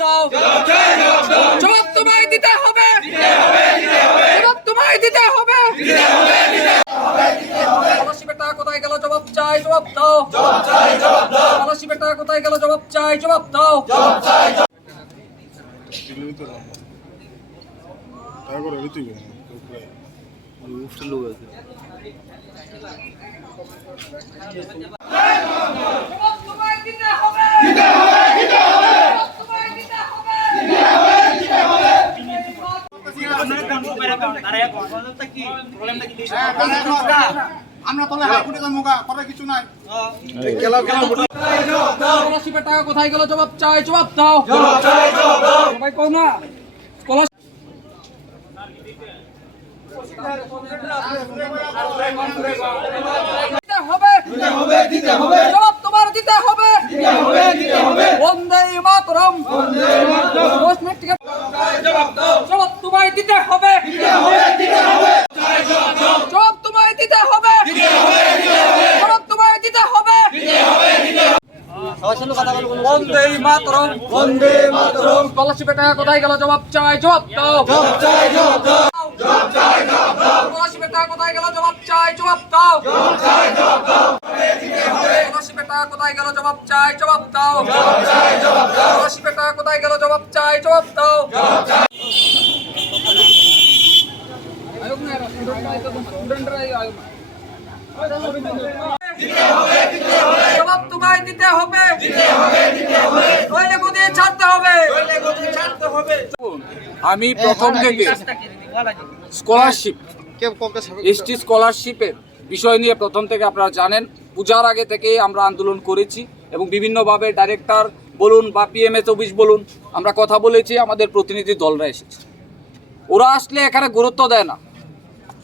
দাও, জবাব তোমায় দিতে হবে, জবাব তোমায় দিতে হবে। পলাশী বেটা কোথায় গেল, জবাব চাই, জবাব দাও। পলাশী বেটা কোথায় গেল, জবাব চাই, জবাব দাও। আমরা তলে হাইকোর্টে যাবো কথা কিছু নাই। পলাশী বেটা কোথায় গেল, জবাব চাই, জবাব দাও। সবাই কও না জবাব তোমার দিতে হবে। বন্দে মাতরম, জবাব তোমায় দিতে হবে, জবাব তোমায় দিতে হবে, জবাব তোমায় দিতে হবে। বন্দে মাতরম, বন্দে মাতরম। পলাশী বেটা কোথায় গেল, জবাব চাই, জবাব দাও। পলাশী বেটা কোথায় গেল, জবাব চাই, জবাব দাও। পলাশী বেটা কোথায় গেল, জবাব চাই, জবাব দাও। পলাশী বেটা কোথায় গেল, জবাব চাই, জবাব দাও। জবাব তোমায় দিতে হবে, নইলে গদি ছাড়তে হবে। আমি প্রথম থেকে স্কলারশিপ, এসটি স্কলারশিপের বিষয় নিয়ে প্রথম থেকে আপনারা জানেন, পূজার আগে থেকেই আমরা আন্দোলন করেছি এবং বিভিন্নভাবে ডাইরেক্টর বলুন বা পিএমএস অফিস বলুন আমরা কথা বলেছি, আমাদের প্রতিনিধি দলরা এসেছে। ওরা আসলে এখানে গুরুত্ব দেয় না।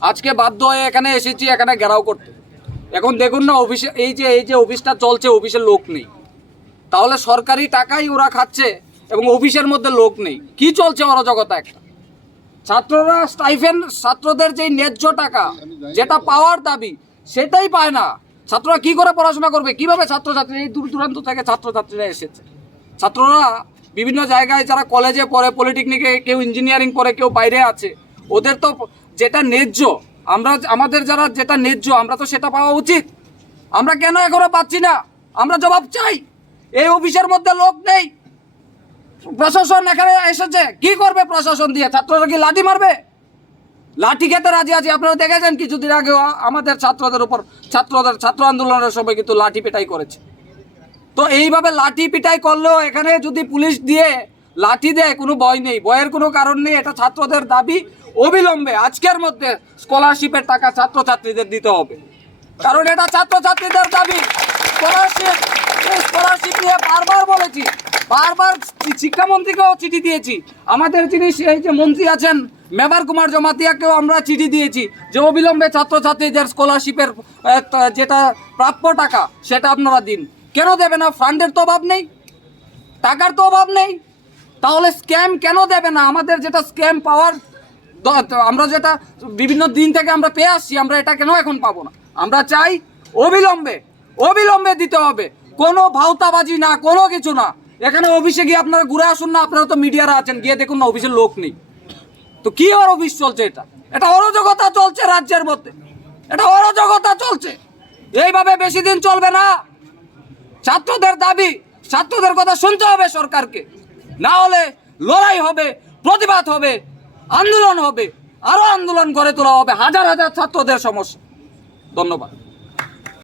আজকে বাধ্য হয়ে এখানে এসেছি এখানে ঘেরাও করতে। এখন দেখুন না অফিসে এই যে অফিসটা চলছে, অফিসের লোক নেই, তাহলে সরকারি টাকাই ওরা খাচ্ছে এবং অফিসের মধ্যে লোক নেই। কি চলছে অরাজকতা একটা। ছাত্ররা স্টাইফেন্ড, ছাত্রদের যে ন্যায্য টাকা যেটা পাওয়ার দাবি সেটাই পায় না। ছাত্ররা কি করে পড়াশোনা করবে, কিভাবে ছাত্রছাত্রী এই দূর দূরান্ত থেকে ছাত্রছাত্রীরা এসেছে। ছাত্ররা বিভিন্ন জায়গায় যারা কলেজে পড়ে, পলিটেকনিকে, কেউ ইঞ্জিনিয়ারিং পড়ে, কেউ বাইরে আছে, ওদের তো যেটা ন্যায্য, আমাদের যারা যেটা ন্যায্য আমরা তো সেটা পাওয়া উচিত। আমরা কেন এখনো পাচ্ছি না? আমরা জবাব চাই। এই অফিসের মধ্যে লোক নেই, প্রশাসন এখানে এসেছে, কি করবে প্রশাসন দিয়ে? ছাত্ররা কি লাঠি মারবে? লাঠি খেতে রাজি আছে। আপনারা দেখেছেন কিছুদিন আগেও আমাদের ছাত্রদের উপর ছাত্র আন্দোলনের সময় কিন্তু লাঠি পিটাই করেছে। তো এইভাবে লাঠি পিটাই করলেও এখানে যদি পুলিশ দিয়ে লাঠি দেয় কোনো ভয় নেই, ভয়ের কোনো কারণ নেই। এটা ছাত্রদের দাবি, অবিলম্বে আজকের মধ্যে স্কলারশিপের টাকা ছাত্রছাত্রীদের দিতে হবে, কারণ এটা ছাত্রছাত্রীদের দাবি। স্কলারশিপ নিয়ে বারবার বলেছি, বারবার শিক্ষামন্ত্রীকেও চিঠি দিয়েছি, আমাদের যিনি এই যে মন্ত্রী আছেন মেবার কুমার জমাতিয়াকেও আমরা চিঠি দিয়েছি যে অবিলম্বে ছাত্রছাত্রীদের স্কলারশিপের যেটা প্রাপ্য টাকা সেটা আপনারা দিন। কেন দেবে না? ফান্ডের তো অভাব নেই, টাকার তো অভাব নেই, তাহলে স্ক্যাম কেন দেবে না? আমাদের যেটা স্ক্যাম পাওয়ার, আমরা যেটা বিভিন্ন দিন থেকে আমরা পেয়ে আসছি, আমরা এটা কেন এখন পাবো না? আমরা চাই অবিলম্বে দিতে হবে, কোনো ভাওতাবাজি না, কোনো কিছু না। এখানে অফিসে গিয়ে আপনারা ঘুরে আসুন না, আপনারা তো মিডিয়ারা আছেন, গিয়ে দেখুন না অফিসের লোক নেই। তো কি আর অফিস চলছে? এটা অরাজকতা চলছে রাজ্যের মধ্যে, এটা অরাজকতা চলছে। এইভাবে বেশি দিন চলবে না। ছাত্রদের দাবি, ছাত্রদের কথা শুনতে হবে সরকারকে, না হলে লড়াই হবে, প্রতিবাদ হবে, আন্দোলন হবে, আরো আন্দোলন গড়ে তোলা হবে, হাজার হাজার ছাত্রদের সমস্যা। ধন্যবাদ।